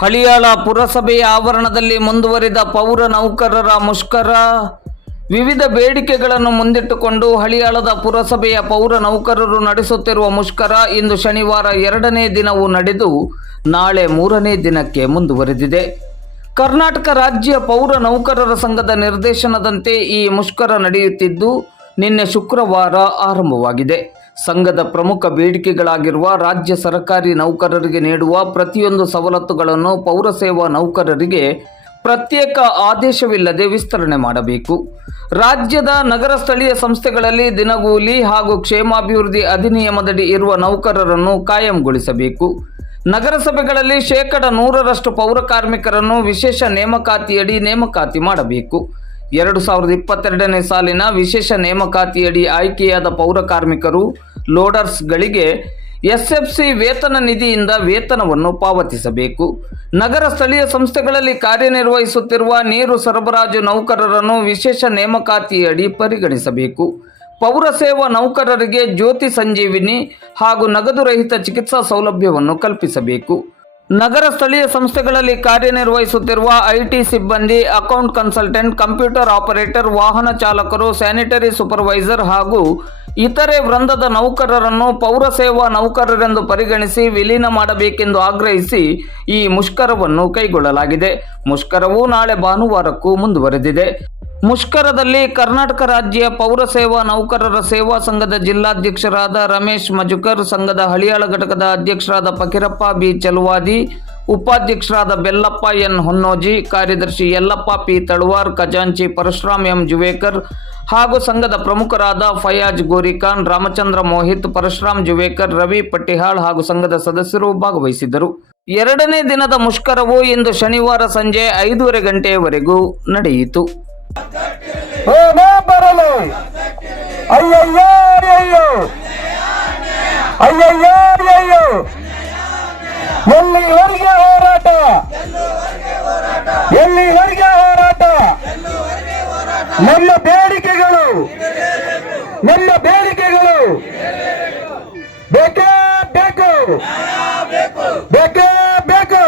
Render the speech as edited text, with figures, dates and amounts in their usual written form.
ಹಳಿಯಾಳ ಪುರಸಭೆಯ ಆವರಣದಲ್ಲಿ ಮುಂದುವರಿದ ಪೌರ ನೌಕರರ ಮುಷ್ಕರ. ವಿವಿಧ ಬೇಡಿಕೆಗಳನ್ನು ಮುಂದಿಟ್ಟುಕೊಂಡು ಹಳಿಯಾಳದ ಪುರಸಭೆಯ ಪೌರ ನೌಕರರು ನಡೆಸುತ್ತಿರುವ ಮುಷ್ಕರ ಇಂದು ಶನಿವಾರ 2ನೇ ದಿನವೂ ನಡೆದು ನಾಳೆ 3ನೇ ದಿನಕ್ಕೆ ಮುಂದುವರೆದಿದೆ. ಕರ್ನಾಟಕ ರಾಜ್ಯ ಪೌರ ನೌಕರರ ಸಂಘದ ನಿರ್ದೇಶನದಂತೆ ಈ ಮುಷ್ಕರ ನಡೆಯುತ್ತಿದ್ದು ನಿನ್ನೆ ಶುಕ್ರವಾರ ಆರಂಭವಾಗಿದೆ. ಸಂಘದ ಪ್ರಮುಖ ಬೇಡಿಕೆಗಳಾಗಿರುವ ರಾಜ್ಯ ಸರ್ಕಾರಿ ನೌಕರರಿಗೆ ನೀಡುವ ಪ್ರತಿಯೊಂದು ಸವಲತ್ತುಗಳನ್ನು ಪೌರಸೇವಾ ನೌಕರರಿಗೆ ಪ್ರತ್ಯೇಕ ಆದೇಶವಿಲ್ಲದೆ ವಿಸ್ತರಣೆ ಮಾಡಬೇಕು. ರಾಜ್ಯದ ನಗರ ಸ್ಥಳೀಯ ಸಂಸ್ಥೆಗಳಲ್ಲಿ ದಿನಗೂಲಿ ಹಾಗೂ ಕ್ಷೇಮಾಭಿವೃದ್ಧಿ ಅಧಿನಿಯಮದಡಿ ಇರುವ ನೌಕರರನ್ನು ಕಾಯಂಗೊಳಿಸಬೇಕು. ನಗರಸಭೆಗಳಲ್ಲಿ 100% ಪೌರ ಕಾರ್ಮಿಕರನ್ನು ವಿಶೇಷ ನೇಮಕಾತಿಯಡಿ ನೇಮಕಾತಿ ಮಾಡಬೇಕು. 2022ನೇ ಸಾಲಿನ ವಿಶೇಷ ನೇಮಕಾತಿಯಡಿ ಆಯ್ಕೆಯಾದ ಪೌರ ಕಾರ್ಮಿಕರು ಲೋಡರ್ಸ್ಗಳಿಗೆ ಎಸ್ಎಫ್ಸಿ ವೇತನ ನಿಧಿಯಿಂದ ವೇತನವನ್ನು ಪಾವತಿಸಬೇಕು. ನಗರ ಸ್ಥಳೀಯ ಸಂಸ್ಥೆಗಳಲ್ಲಿ ಕಾರ್ಯನಿರ್ವಹಿಸುತ್ತಿರುವ ನೀರು ಸರಬರಾಜು ನೌಕರರನ್ನು ವಿಶೇಷ ನೇಮಕಾತಿಯಡಿ ಪರಿಗಣಿಸಬೇಕು. ಪೌರಸೇವಾ ನೌಕರರಿಗೆ ಜ್ಯೋತಿ ಸಂಜೀವಿನಿ ಹಾಗೂ ನಗದು ರಹಿತ ಚಿಕಿತ್ಸಾ ಸೌಲಭ್ಯವನ್ನು ಕಲ್ಪಿಸಬೇಕು. ನಗರ ಸ್ಥಳೀಯ ಸಂಸ್ಥೆಗಳಲ್ಲಿ ಕಾರ್ಯನಿರ್ವಹಿಸುತ್ತಿರುವ ಐಟಿ ಸಿಬ್ಬಂದಿ, ಅಕೌಂಟ್ ಕನ್ಸಲ್ಟೆಂಟ್, ಕಂಪ್ಯೂಟರ್ ಆಪರೇಟರ್, ವಾಹನ ಚಾಲಕರು, ಸ್ಯಾನಿಟರಿ ಸೂಪರ್ವೈಸರ್ ಹಾಗೂ ಇತರೆ ವೃಂದದ ನೌಕರರನ್ನು ಪೌರಸೇವಾ ನೌಕರರೆಂದು ಪರಿಗಣಿಸಿ ವಿಲೀನ ಮಾಡಬೇಕೆಂದು ಆಗ್ರಹಿಸಿ ಈ ಮುಷ್ಕರವನ್ನು ಕೈಗೊಳ್ಳಲಾಗಿದೆ. ಮುಷ್ಕರವು ನಾಳೆ ಭಾನುವಾರಕ್ಕೂ ಮುಂದುವರೆದಿದೆ. ಮುಷ್ಕರದಲ್ಲಿ ಕರ್ನಾಟಕ ರಾಜ್ಯ ಪೌರಸೇವಾ ನೌಕರರ ಸೇವಾ ಸಂಘದ ಜಿಲ್ಲಾಧ್ಯಕ್ಷರಾದ ರಮೇಶ್ ಮಜುಕರ್, ಸಂಘದ ಹಳಿಯಾಳ ಘಟಕದ ಅಧ್ಯಕ್ಷರಾದ ಫಕೀರಪ್ಪ ಬಿ ಚಲುವಾದಿ, ಉಪಾಧ್ಯಕ್ಷರಾದ ಬೆಲ್ಲಪ್ಪ ಎನ್ ಹೊನ್ನೋಜಿ, ಕಾರ್ಯದರ್ಶಿ ಯಲ್ಲಪ್ಪ ಪಿ ತಳವಾರ್, ಖಜಾಂಚಿ ಪರಶುರಾಮ್ ಎಂ ಜುವೇಕರ್ ಹಾಗೂ ಸಂಘದ ಪ್ರಮುಖರಾದ ಫಯಾಜ್ ಗೋರಿಖಾನ್, ರಾಮಚಂದ್ರ ಮೋಹಿತ್, ಪರಶುರಾಮ್ ಜುವೇಕರ್, ರವಿ ಪಟ್ಟಿಹಾಳ್ ಹಾಗೂ ಸಂಘದ ಸದಸ್ಯರು ಭಾಗವಹಿಸಿದ್ದರು. 2ನೇ ದಿನದ ಮುಷ್ಕರವು ಇಂದು ಶನಿವಾರ ಸಂಜೆ 5:30 ಗಂಟೆಯವರೆಗೂ ನಡೆಯಿತು. ಬರಲು ಅಯ್ಯಯ್ಯೋ ಅಯ್ಯೋ ಅಯ್ಯಯ್ಯೋ ಅಯ್ಯೋ ಎಲ್ಲಿವರೆಗೆ ಹೋರಾಟ, ಎಲ್ಲಿವರೆಗೆ ಹೋರಾಟ? ನಮ್ಮ ಬೇಡಿಕೆಗಳು ಬೇಕೇ ಬೇಕು, ಬೇಕೇ ಬೇಕು.